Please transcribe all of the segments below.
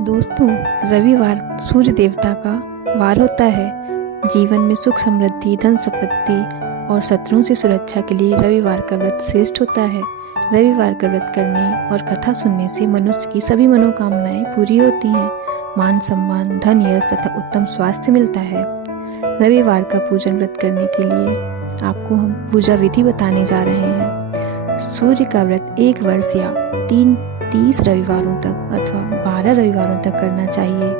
दोस्तों, रविवार सूर्य देवता का वार होता है। जीवन में सुख समृद्धि, धन संपत्ति और शत्रुओं से सुरक्षा के लिए रविवार का व्रत श्रेष्ठ होता है। रविवार का व्रत करने और कथा सुनने से मनुष्य की सभी मनोकामनाएं पूरी होती हैं। मान सम्मान, धन, यश तथा उत्तम स्वास्थ्य मिलता है। रविवार का पूजन व्रत करने के लिए आपको हम पूजा विधि बताने जा रहे हैं। सूर्य का व्रत 1 वर्ष या 30 रविवारों तक अथवा 12 रविवारों तक करना चाहिए।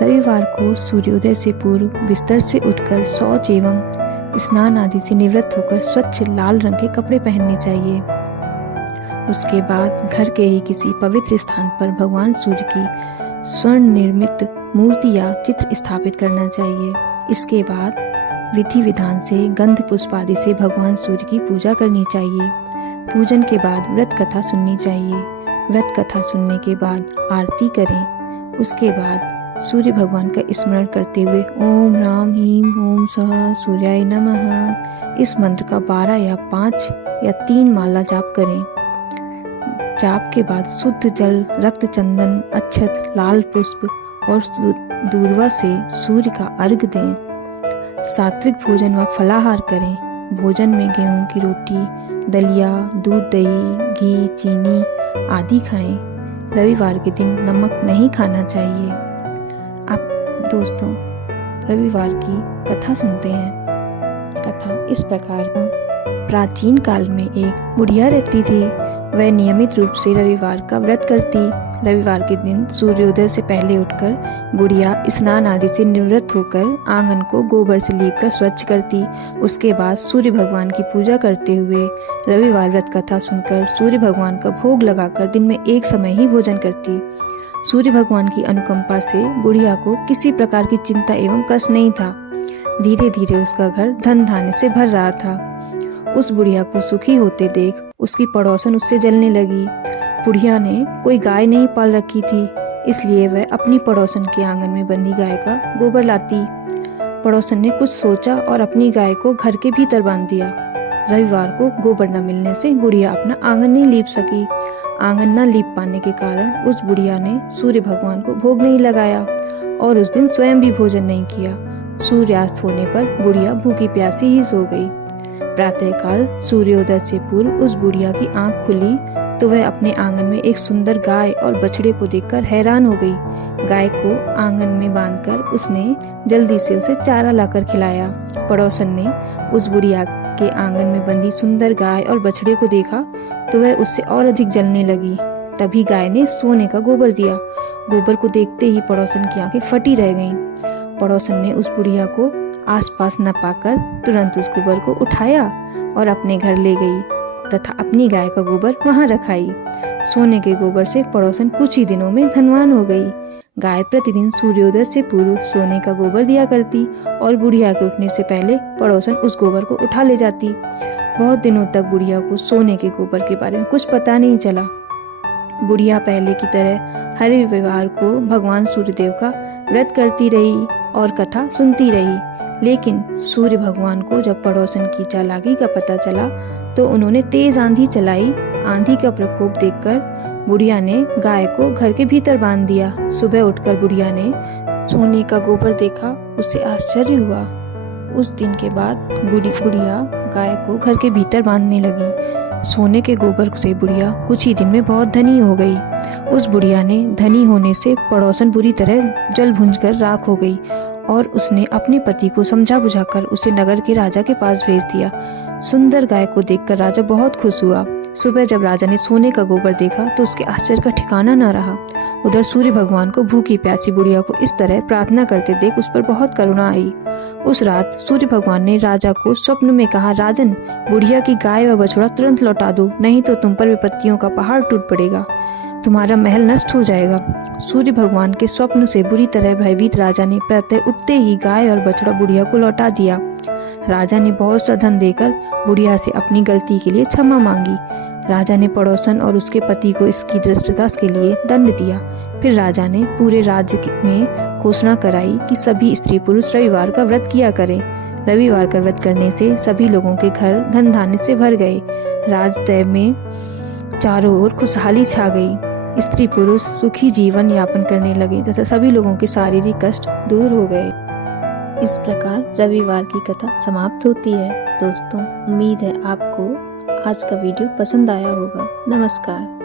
रविवार को सूर्योदय से पूर्व बिस्तर से उठकर शौच एवं स्नान आदि से निवृत्त होकर स्वच्छ लाल रंग के कपड़े पहनने चाहिए। उसके बाद घर के ही किसी पवित्र स्थान पर भगवान सूर्य की स्वर्ण निर्मित मूर्ति या चित्र स्थापित करना चाहिए। इसके बाद विधि विधान से गंध पुष्प आदि से भगवान सूर्य की पूजा करनी चाहिए। पूजन के बाद व्रत कथा सुननी चाहिए। व्रत कथा सुनने के बाद आरती करें। उसके बाद सूर्य भगवान का स्मरण करते हुए ओम राम ह्रीं ओम सः सूर्याय नमः इस मंत्र का 12 या 5 या 3 माला जाप करें। जाप के बाद शुद्ध जल, रक्त चंदन, अक्षत, लाल पुष्प और दूर्वा से सूर्य का अर्घ्य दें। सात्विक भोजन व फलाहार करें। भोजन में गेहूं की रोटी, दलिया, दूध, दही, घी, चीनी आदि खाएं। रविवार के दिन नमक नहीं खाना चाहिए। आप दोस्तों रविवार की कथा सुनते हैं। कथा इस प्रकार है। प्राचीन काल में एक बुढ़िया रहती थी। वह नियमित रूप से रविवार का व्रत करती। रविवार के दिन सूर्योदय से पहले उठकर बुढ़िया स्नान आदि से निवृत्त होकर आंगन को गोबर से लीपकर स्वच्छ करती। उसके बाद सूर्य भगवान की पूजा करते हुए रविवार व्रत कथा सुनकर सूर्य भगवान का भोग लगाकर दिन में एक समय ही भोजन करती। सूर्य भगवान की अनुकंपा से बुढ़िया को किसी प्रकार की चिंता एवं कष्ट नहीं था। धीरे धीरे उसका घर धन धान्य से भर रहा था। उस बुढ़िया को सुखी होते देख उसकी पड़ोसन उससे जलने लगी। बुढ़िया ने कोई गाय नहीं पाल रखी थी, इसलिए वह अपनी पड़ोसन के आंगन में बंधी गाय का गोबर लाती। पड़ोसन ने कुछ सोचा और अपनी गाय को घर के भीतर बांध दिया। रविवार को गोबर न मिलने से बुढ़िया अपना आंगन नहीं लीप सकी। आंगन न लीप पाने के कारण उस बुढ़िया ने सूर्य भगवान को भोग नहीं लगाया और उस दिन स्वयं भी भोजन नहीं किया। सूर्यास्त होने पर बुढ़िया भूखी प्यासी ही सो गई। प्रातःकाल सूर्योदय से पूर्व उस बुढ़िया की आंख खुली तो वह अपने आंगन में एक सुंदर गाय और बछड़े को देखकर हैरान हो गई। गाय को आंगन में बांधकर उसने जल्दी से उसे चारा लाकर खिलाया। पड़ोसन ने उस बुढ़िया के आंगन में बंधी सुंदर गाय और बछड़े को देखा तो वह उससे और अधिक जलने लगी। तभी गाय ने सोने का गोबर दिया। गोबर को देखते ही पड़ोसन की आंखें फटी रह गईं। पड़ोसन ने उस बुढ़िया को आसपास न पाकर तुरंत उस गोबर को उठाया और अपने घर ले गई तथा अपनी गाय का गोबर वहां रखाई। सोने के गोबर से पड़ोसन कुछ ही दिनों में धनवान हो गई। गाय प्रतिदिन सूर्योदय से पूर्व सोने का गोबर दिया करती और बुढ़िया के उठने से पहले पड़ोसन उस गोबर को उठा ले जाती। बहुत दिनों तक बुढ़िया को सोने के गोबर के बारे में कुछ पता नहीं चला। बुढ़िया पहले की तरह हर रविवार को भगवान सूर्यदेव का व्रत करती रही और कथा सुनती रही। लेकिन सूर्य भगवान को जब पड़ोसन की चालाकी का पता चला तो उन्होंने तेज आंधी चलाई। आंधी का प्रकोप देखकर बुढ़िया ने गाय को घर के भीतर बांध दिया। सुबह उठकर बुढ़िया ने सोने का गोबर देखा, उसे आश्चर्य हुआ। उस दिन के बाद बुढ़िया गाय को घर के भीतर बांधने लगी। सोने के गोबर से बुढ़िया कुछ ही दिन में बहुत धनी हो गई। उस बुढ़िया ने धनी होने से पड़ोसन बुरी तरह जल भुंजकर राख हो गई और उसने अपने पति को समझा बुझाकर उसे नगर के राजा के पास भेज दिया। सुंदर गाय को देखकर राजा बहुत खुश हुआ। सुबह जब राजा ने सोने का गोबर देखा तो उसके आश्चर्य का ठिकाना न रहा। उधर सूर्य भगवान को भूखी प्यासी बुढ़िया को इस तरह प्रार्थना करते देख उस पर बहुत करुणा आई। उस रात सूर्य भगवान ने राजा को स्वप्न में कहा, राजन, बुढ़िया की गाय व बछड़ा तुरंत लौटा दो, नहीं तो तुम पर विपत्तियों का पहाड़ टूट पड़ेगा, तुम्हारा महल नष्ट हो जाएगा। सूर्य भगवान के स्वप्न से बुरी तरह भयभीत राजा ने प्रातः उठते ही गाय और बछड़ा बुढ़िया को लौटा दिया। राजा ने बहुत सा धन देकर बुढ़िया से अपनी गलती के लिए क्षमा मांगी। राजा ने पड़ोसन और उसके पति को इसकी धृष्टता के लिए दंड दिया। फिर राजा ने पूरे राज्य में घोषणा कराई कि सभी स्त्री पुरुष रविवार का व्रत किया करें। रविवार का व्रत करने से सभी लोगों के घर धन धान्य से भर गए। राजतय में चारों ओर खुशहाली छा गई। स्त्री पुरुष सुखी जीवन यापन करने लगे तथा सभी लोगों के शारीरिक कष्ट दूर हो गए। इस प्रकार रविवार की कथा समाप्त होती है। दोस्तों, उम्मीद है आपको आज का वीडियो पसंद आया होगा। नमस्कार।